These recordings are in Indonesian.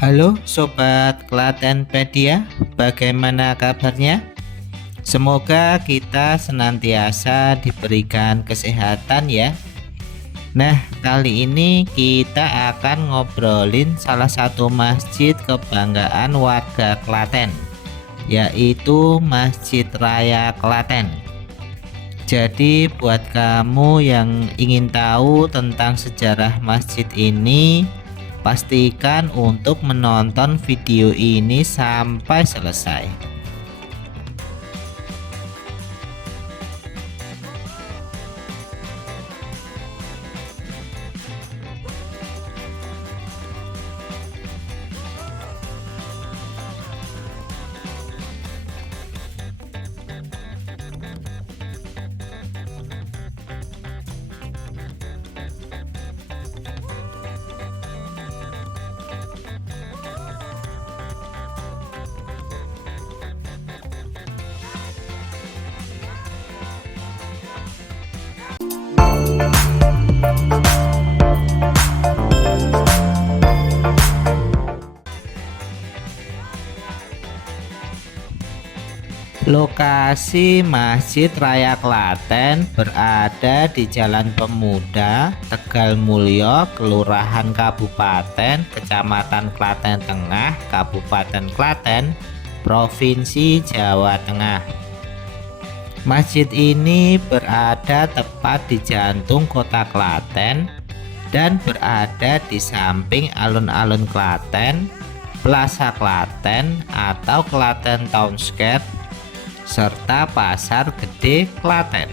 Halo Sobat Klatenpedia, bagaimana kabarnya? Semoga kita senantiasa diberikan kesehatan ya. Nah, kali ini kita akan ngobrolin salah satu masjid kebanggaan warga Klaten, yaitu Masjid Raya Klaten. Jadi buat kamu yang ingin tahu tentang sejarah masjid ini, pastikan untuk menonton video ini sampai selesai. Lokasi Masjid Raya Klaten berada di Jalan Pemuda, Tegal Mulyo, Kelurahan Kabupaten, Kecamatan Klaten Tengah, Kabupaten Klaten, Provinsi Jawa Tengah. Masjid ini berada tepat di jantung kota Klaten dan berada di samping alun-alun Klaten, Plaza Klaten atau Klaten Town Square, serta Pasar Gede Klaten.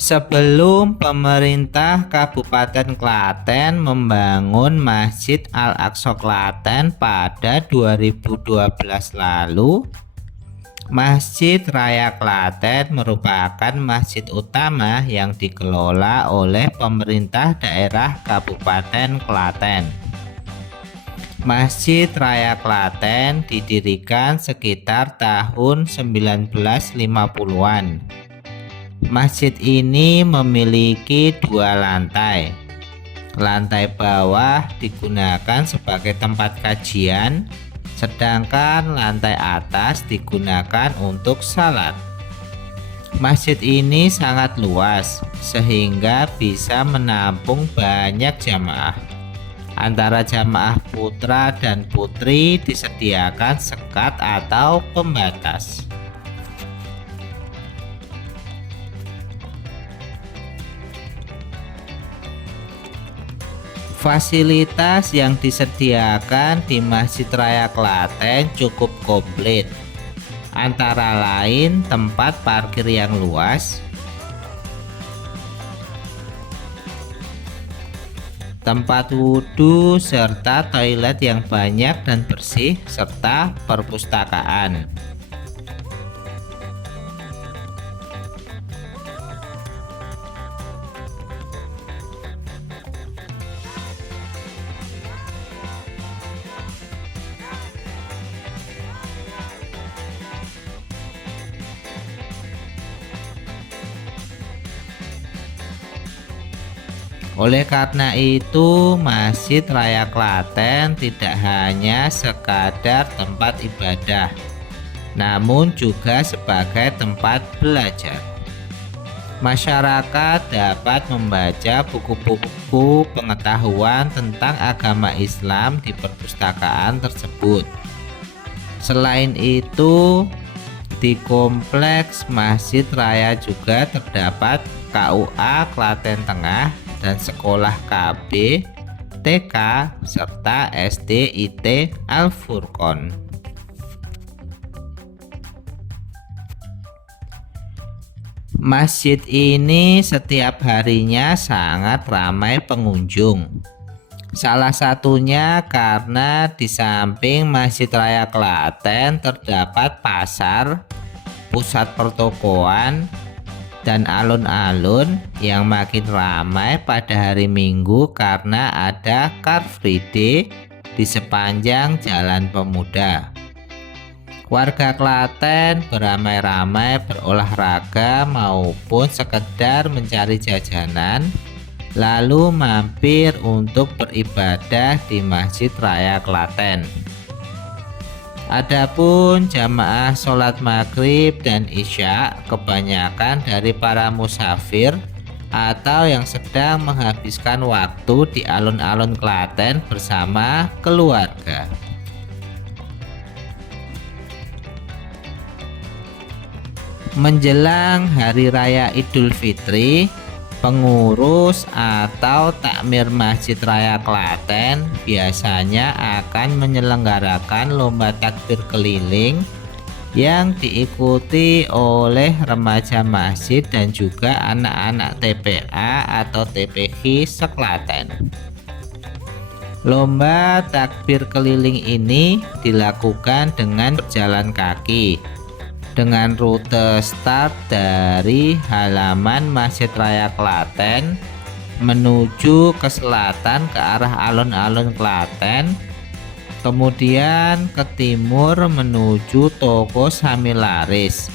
Sebelum pemerintah Kabupaten Klaten membangun Masjid Al-Aqsa Klaten pada 2012 lalu, Masjid Raya Klaten merupakan masjid utama yang dikelola oleh pemerintah daerah Kabupaten Klaten. Masjid Raya Klaten didirikan sekitar tahun 1950-an. Masjid ini memiliki 2 lantai. Lantai bawah digunakan sebagai tempat kajian, sedangkan lantai atas digunakan untuk salat. Masjid ini sangat luas sehingga bisa menampung banyak jamaah. Antara jamaah putra dan putri disediakan sekat atau pembatas. Fasilitas yang disediakan di Masjid Raya Klaten cukup komplit, antara lain tempat parkir yang luas, tempat wudhu serta toilet yang banyak dan bersih, serta perpustakaan. Oleh karena itu, Masjid Raya Klaten tidak hanya sekadar tempat ibadah, namun juga sebagai tempat belajar. Masyarakat dapat membaca buku-buku pengetahuan tentang agama Islam di perpustakaan tersebut. Selain itu, di kompleks Masjid Raya juga terdapat KUA Klaten Tengah dan sekolah KB, TK, serta SD IT Al-Furqon. Masjid ini setiap harinya sangat ramai pengunjung. Salah satunya karena di samping Masjid Raya Klaten terdapat pasar, pusat pertokoan, dan alun-alun yang makin ramai pada hari Minggu karena ada Car Free Day di sepanjang Jalan Pemuda. Warga Klaten beramai-ramai berolahraga maupun sekedar mencari jajanan, lalu mampir untuk beribadah di Masjid Raya Klaten. Adapun jamaah sholat maghrib dan isya kebanyakan dari para musafir atau yang sedang menghabiskan waktu di alun-alun Klaten bersama keluarga. Menjelang Hari Raya Idul Fitri, pengurus atau takmir Masjid Raya Klaten biasanya akan menyelenggarakan lomba takbir keliling yang diikuti oleh remaja masjid dan juga anak-anak TPA atau TPQ se-Klaten. Lomba takbir keliling ini dilakukan dengan berjalan kaki dengan rute start dari halaman Masjid Raya Klaten menuju ke selatan ke arah alun-alun Klaten, kemudian ke timur menuju Toko Samilaris,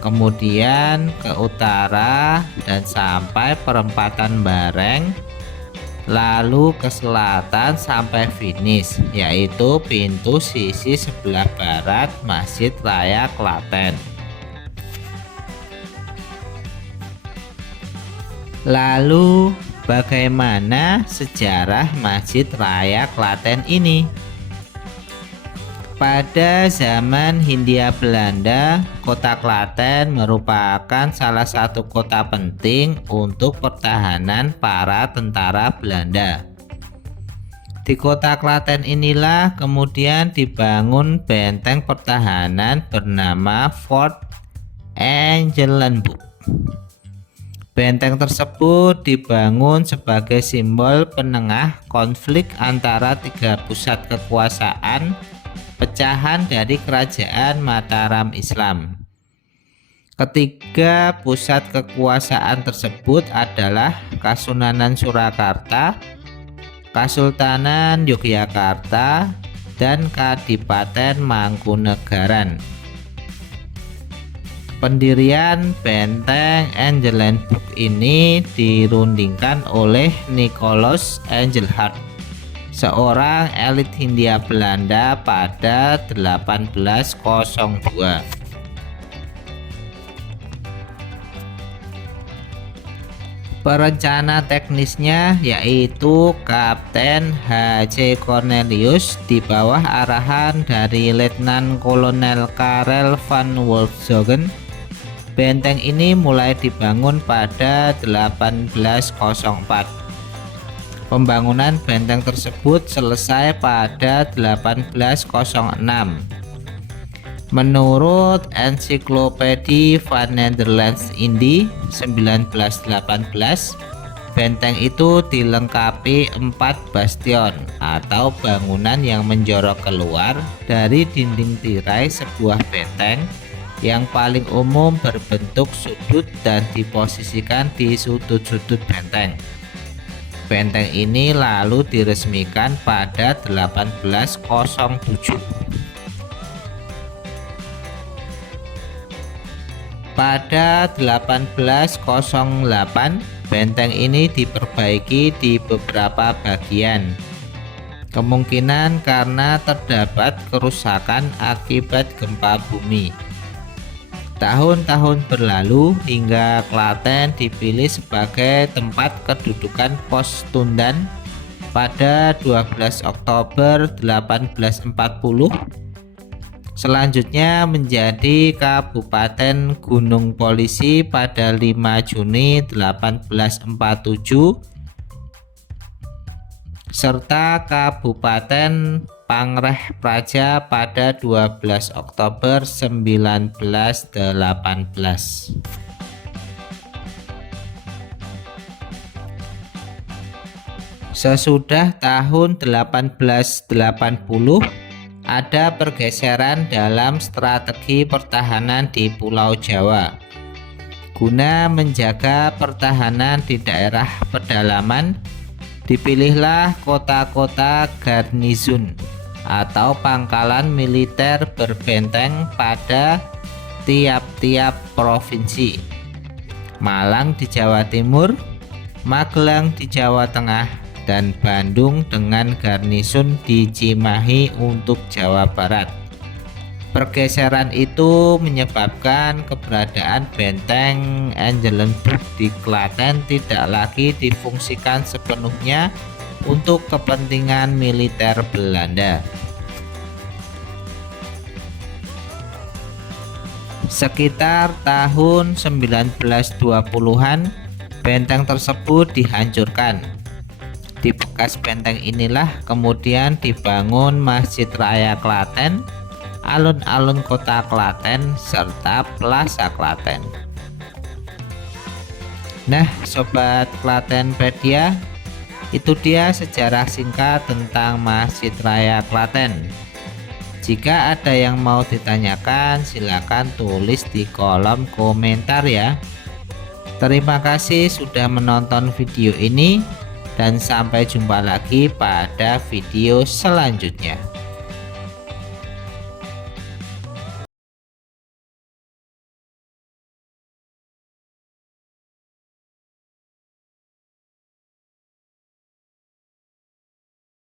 kemudian ke utara dan sampai perempatan Bareng, lalu ke selatan sampai finish, yaitu pintu sisi sebelah barat Masjid Raya Klaten. Lalu bagaimana sejarah Masjid Raya Klaten ini? Pada zaman Hindia Belanda, kota Klaten merupakan salah satu kota penting untuk pertahanan para tentara Belanda. Di kota Klaten inilah kemudian dibangun benteng pertahanan bernama Fort Angelenburg. Benteng tersebut dibangun sebagai simbol penengah konflik antara tiga pusat kekuasaan pecahan dari kerajaan Mataram Islam. Ketiga pusat kekuasaan tersebut adalah Kasunanan Surakarta, Kasultanan Yogyakarta, dan Kadipaten Mangkunegaran. Pendirian benteng Angelenburg ini dirundingkan oleh Nicolaas Engelhard, seorang elit Hindia Belanda pada 1802. Perencana teknisnya yaitu Kapten H.C. Cornelius di bawah arahan dari Letnan Kolonel Karel van Wolfzogen. Benteng ini mulai dibangun pada 1804. Pembangunan benteng tersebut selesai pada 1806. Menurut Ensiklopedia van Nederlands Indie 1918, benteng itu dilengkapi 4 bastion atau bangunan yang menjorok keluar dari dinding tirai sebuah benteng yang paling umum berbentuk sudut dan diposisikan di sudut-sudut benteng. Benteng ini lalu diresmikan pada 1807. Pada 1808, benteng ini diperbaiki di beberapa bagian. Kemungkinan karena terdapat kerusakan akibat gempa bumi. Tahun-tahun berlalu hingga Klaten dipilih sebagai tempat kedudukan pos Tundan pada 12 Oktober 1840. Selanjutnya menjadi Kabupaten Gunung Polisi pada 5 Juni 1847 serta Kabupaten Pangreh Praja pada 12 Oktober 1918. Sesudah tahun 1880 ada pergeseran dalam strategi pertahanan di Pulau Jawa. Guna menjaga pertahanan di daerah pedalaman, dipilihlah kota-kota garnizon atau pangkalan militer berbenteng pada tiap-tiap provinsi. Malang di Jawa Timur, Magelang di Jawa Tengah, dan Bandung dengan garnison di Cimahi untuk Jawa Barat. Pergeseran itu menyebabkan keberadaan benteng Angelenburg di Klaten tidak lagi difungsikan sepenuhnya untuk kepentingan militer Belanda. Sekitar tahun 1920-an, benteng tersebut dihancurkan. Di bekas benteng inilah kemudian dibangun Masjid Raya Klaten, alun-alun kota Klaten, serta Plaza Klaten. Nah, Sobat Klatenpedia, itu dia sejarah singkat tentang Masjid Raya Klaten. Jika ada yang mau ditanyakan, silakan tulis di kolom komentar ya. Terima kasih sudah menonton video ini, dan sampai jumpa lagi pada video selanjutnya.